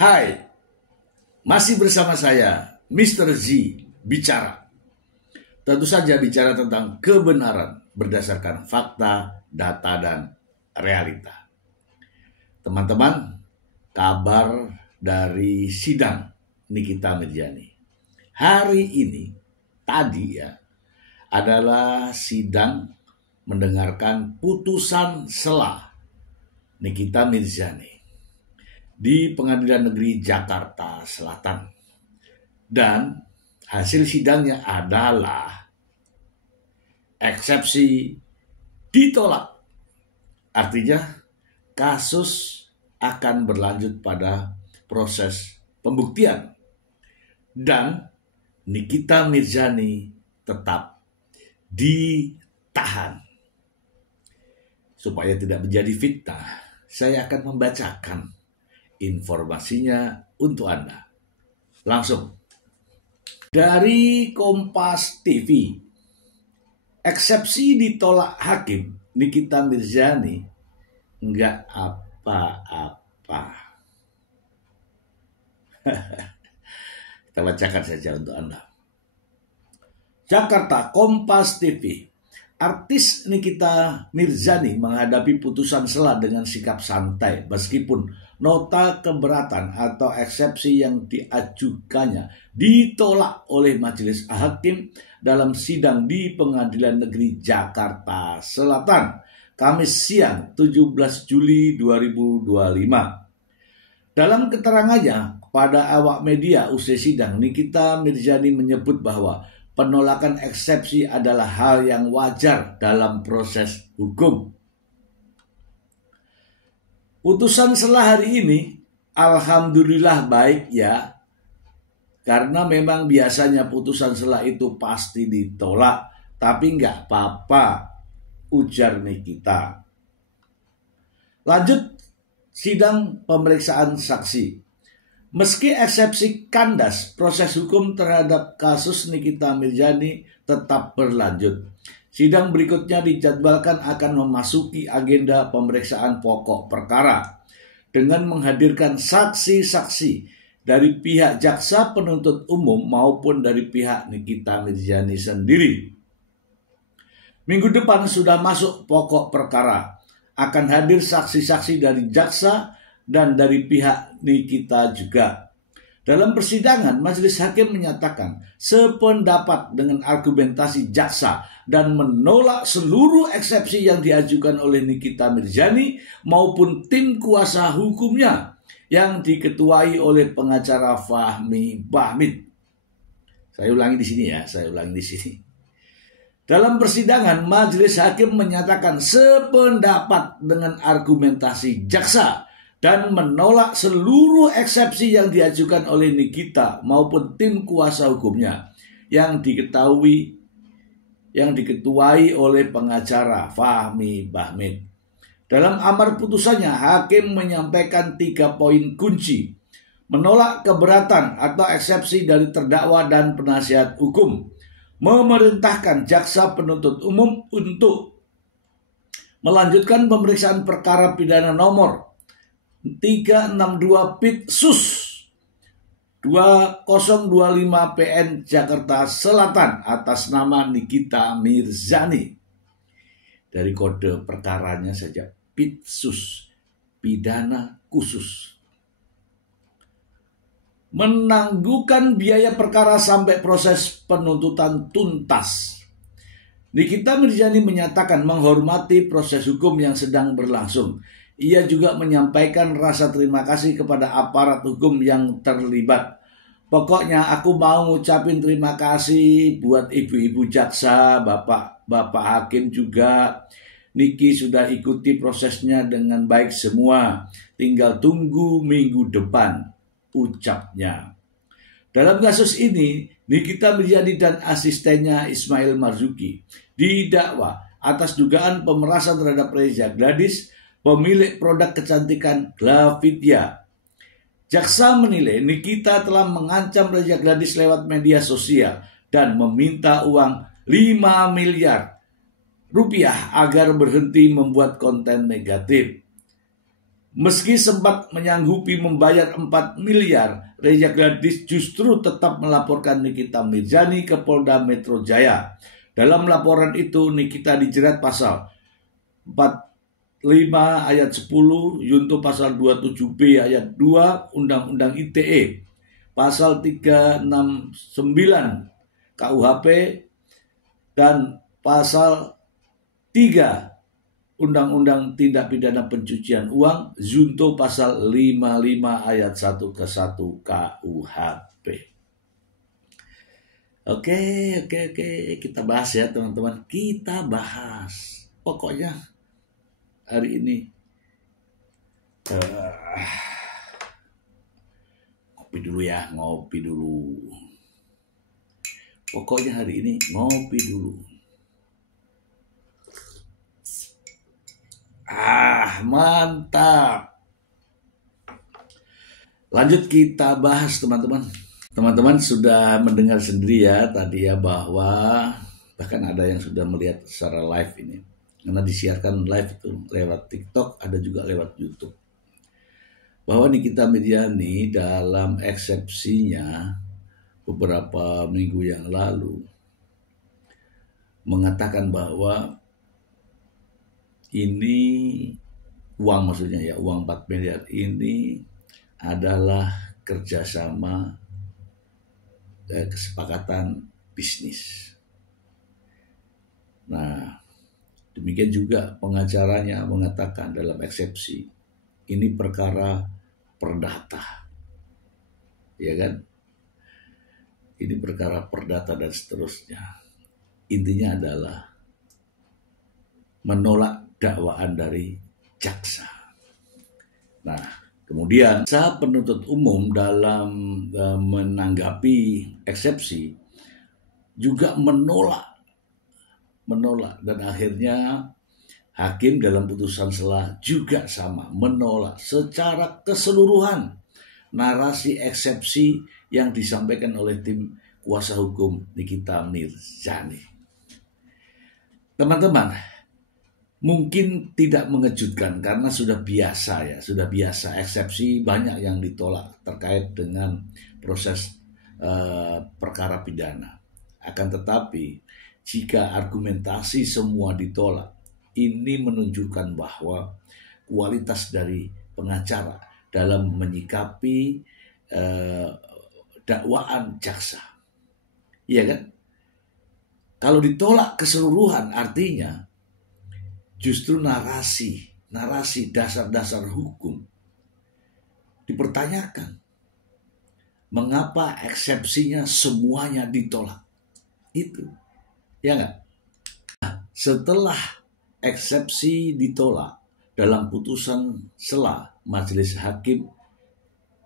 Hai, masih bersama saya, Mr. Z, bicara. Tentu saja bicara tentang kebenaran berdasarkan fakta, data, dan realita. Teman-teman, kabar dari sidang Nikita Mirzani. Hari ini, tadi adalah sidang mendengarkan putusan sela Nikita Mirzani di Pengadilan Negeri Jakarta Selatan. Dan hasil sidangnya adalah eksepsi ditolak. Artinya kasus akan berlanjut pada proses pembuktian. Dan Nikita Mirzani tetap ditahan. Supaya tidak menjadi fitnah, saya akan membacakan informasinya untuk Anda. Langsung. Dari Kompas TV, eksepsi ditolak hakim Nikita Mirzani enggak apa-apa. Kita bacakan saja untuk Anda. Jakarta, Kompas TV. Artis Nikita Mirzani menghadapi putusan sela dengan sikap santai meskipun nota keberatan atau eksepsi yang diajukannya ditolak oleh majelis hakim dalam sidang di Pengadilan Negeri Jakarta Selatan, Kamis siang 17 Juli 2025. Dalam keterangannya kepada awak media usai sidang, Nikita Mirzani menyebut bahwa penolakan eksepsi adalah hal yang wajar dalam proses hukum. Putusan sela hari ini, alhamdulillah baik ya, karena memang biasanya putusan sela itu pasti ditolak, tapi nggak apa-apa, ujar Nikita. Lanjut sidang pemeriksaan saksi. Meski eksepsi kandas, proses hukum terhadap kasus Nikita Mirzani tetap berlanjut. Sidang berikutnya dijadwalkan akan memasuki agenda pemeriksaan pokok perkara dengan menghadirkan saksi-saksi dari pihak jaksa penuntut umum maupun dari pihak Nikita Mirzani sendiri. Minggu depan sudah masuk pokok perkara. Akan hadir saksi-saksi dari jaksa dan dari pihak Nikita juga. Dalam persidangan, majelis hakim menyatakan sependapat dengan argumentasi jaksa dan menolak seluruh eksepsi yang diajukan oleh Nikita Mirzani maupun tim kuasa hukumnya yang diketuai oleh pengacara Fahmi Bahmid. Saya ulangi di sini. Dalam persidangan, majelis hakim menyatakan sependapat dengan argumentasi jaksa dan menolak seluruh eksepsi yang diajukan oleh Nikita maupun tim kuasa hukumnya yang diketuai oleh pengacara Fahmi Bahmid. Dalam amar putusannya, hakim menyampaikan 3 poin kunci: menolak keberatan atau eksepsi dari terdakwa dan penasihat hukum, memerintahkan jaksa penuntut umum untuk melanjutkan pemeriksaan perkara pidana nomor 362 Pit Sus 2025 PN Jakarta Selatan atas nama Nikita Mirzani. Dari kode perkaranya saja, Pit Sus, pidana khusus. Menangguhkan biaya perkara sampai proses penuntutan tuntas. Nikita Mirzani menyatakan menghormati proses hukum yang sedang berlangsung. Ia juga menyampaikan rasa terima kasih kepada aparat hukum yang terlibat. Pokoknya aku mau ngucapin terima kasih buat ibu-ibu jaksa, bapak hakim juga. Niki sudah ikuti prosesnya dengan baik semua. Tinggal tunggu minggu depan, ucapnya. Dalam kasus ini, Nikita Mirzani dan asistennya Ismail Marzuki didakwa atas dugaan pemerasan terhadap Reza Gladys, pemilik produk kecantikan Glavidia. Jaksa menilai Nikita telah mengancam Reza Gladys lewat media sosial dan meminta uang 5 miliar rupiah agar berhenti membuat konten negatif. Meski sempat menyanggupi membayar 4 miliar, Reza Gladys justru tetap melaporkan Nikita Mirzani ke Polda Metro Jaya. Dalam laporan itu, Nikita dijerat pasal 45 ayat 10, Yunto pasal 27B ayat 2 Undang-Undang ITE, pasal 369 KUHP, dan pasal 3 Undang-Undang Tindak Pidana Pencucian Uang, Junto pasal 55 ayat 1 ke 1 KUHP. Oke, kita bahas ya teman-teman. Kita bahas. Pokoknya hari ini ngopi dulu ya, ngopi dulu. Pokoknya hari ini ngopi dulu. Mantap. Lanjut kita bahas teman-teman. Teman-teman sudah mendengar sendiri ya tadi ya bahwa bahkan ada yang sudah melihat secara live ini. Karena disiarkan live itu lewat TikTok, ada juga lewat YouTube. Bahwa Nikita Mirzani dalam eksepsinya beberapa minggu yang lalu mengatakan bahwa ini uang, maksudnya ya uang 4 miliar ini adalah kerjasama kesepakatan bisnis. Nah, demikian juga pengacaranya mengatakan dalam eksepsi ini perkara perdata, ya kan? Ini perkara perdata dan seterusnya. Intinya adalah menolak dakwaan dari jaksa. Nah, kemudian jaksa penuntut umum dalam menanggapi eksepsi juga menolak dan akhirnya hakim dalam putusan sela juga sama menolak secara keseluruhan narasi eksepsi yang disampaikan oleh tim kuasa hukum Nikita Mirzani. Teman-teman, mungkin tidak mengejutkan karena sudah biasa eksepsi banyak yang ditolak terkait dengan proses perkara pidana. Akan tetapi jika argumentasi semua ditolak, ini menunjukkan bahwa kualitas dari pengacara dalam menyikapi dakwaan jaksa, iya kan? Kalau ditolak keseluruhan artinya justru narasi dasar-dasar hukum dipertanyakan. Mengapa eksepsinya semuanya ditolak? Itu, ya nggak? Nah, setelah eksepsi ditolak dalam putusan sela Majelis Hakim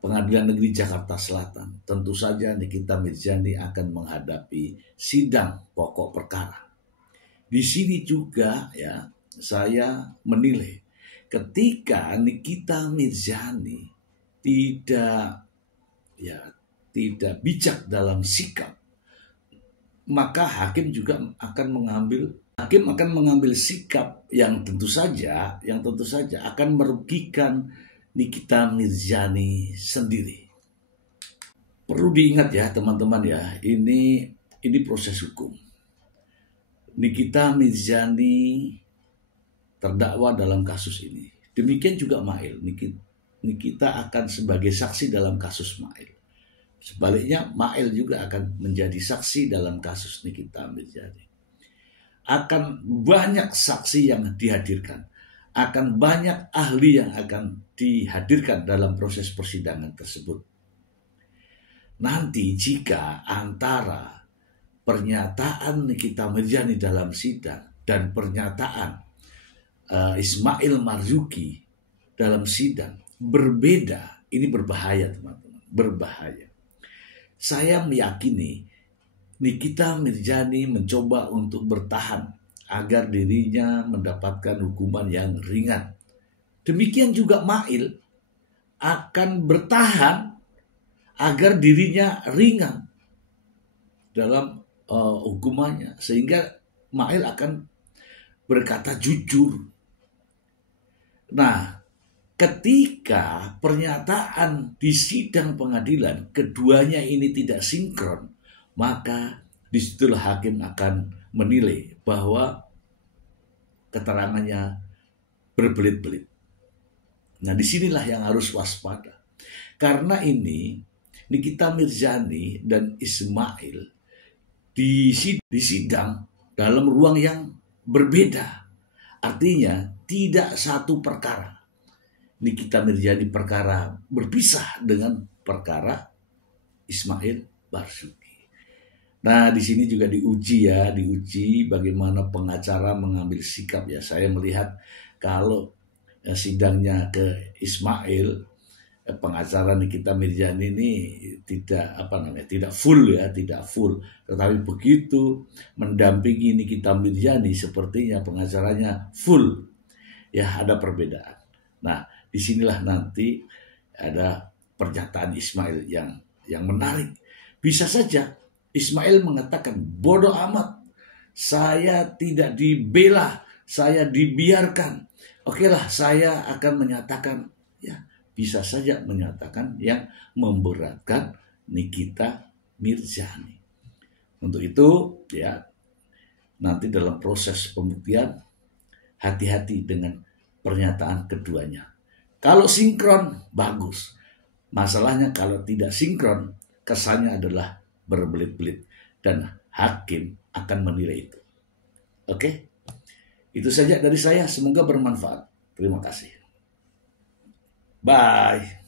Pengadilan Negeri Jakarta Selatan, tentu saja Nikita Mirzani akan menghadapi sidang pokok perkara. Di sini juga ya saya menilai ketika Nikita Mirzani tidak bijak dalam sikap, maka hakim akan mengambil sikap yang tentu saja akan merugikan Nikita Mirzani sendiri. Perlu diingat ya teman-teman ya, ini proses hukum. Nikita Mirzani terdakwa dalam kasus ini. Demikian juga Mail. Nikita akan sebagai saksi dalam kasus Mail. Sebaliknya Mail juga akan menjadi saksi dalam kasus Nikita Mirzani. Akan banyak saksi yang dihadirkan. Akan banyak ahli yang akan dihadirkan dalam proses persidangan tersebut. Nanti jika antara pernyataan Nikita Mirzani dalam sidang dan pernyataan Ismail Marzuki dalam sidang berbeda, ini berbahaya teman-teman, berbahaya. Saya meyakini Nikita Mirzani mencoba untuk bertahan agar dirinya mendapatkan hukuman yang ringan. Demikian juga Mail akan bertahan agar dirinya ringan dalam hukumannya, sehingga Mail akan berkata jujur. Nah, ketika pernyataan di sidang pengadilan keduanya ini tidak sinkron, maka disitulah hakim akan menilai bahwa keterangannya berbelit-belit. Nah, disinilah yang harus waspada. Karena ini Nikita Mirzani dan Ismail di sidang dalam ruang yang berbeda. Artinya tidak satu perkara. Nikita Mirzani perkara berpisah dengan perkara Ismail Marzuki. Nah, di sini juga diuji bagaimana pengacara mengambil sikap ya. Saya melihat kalau sidangnya ke Ismail, pengacara Nikita Mirzani ini tidak full. Tetapi begitu mendampingi Nikita Mirzani sepertinya pengacaranya full. Ya, ada perbedaan. Nah, disinilah nanti ada pernyataan Ismail yang menarik. Bisa saja Ismail mengatakan, bodoh amat, saya tidak dibela, saya dibiarkan. Okelah, saya akan menyatakan, ya bisa saja menyatakan yang memberatkan Nikita Mirzani. Untuk itu, ya nanti dalam proses pembuktian, hati-hati dengan pernyataan keduanya. Kalau sinkron, bagus. Masalahnya kalau tidak sinkron, kesannya adalah berbelit-belit dan hakim akan menilai itu. Oke? Itu saja dari saya, semoga bermanfaat. Terima kasih. Bye.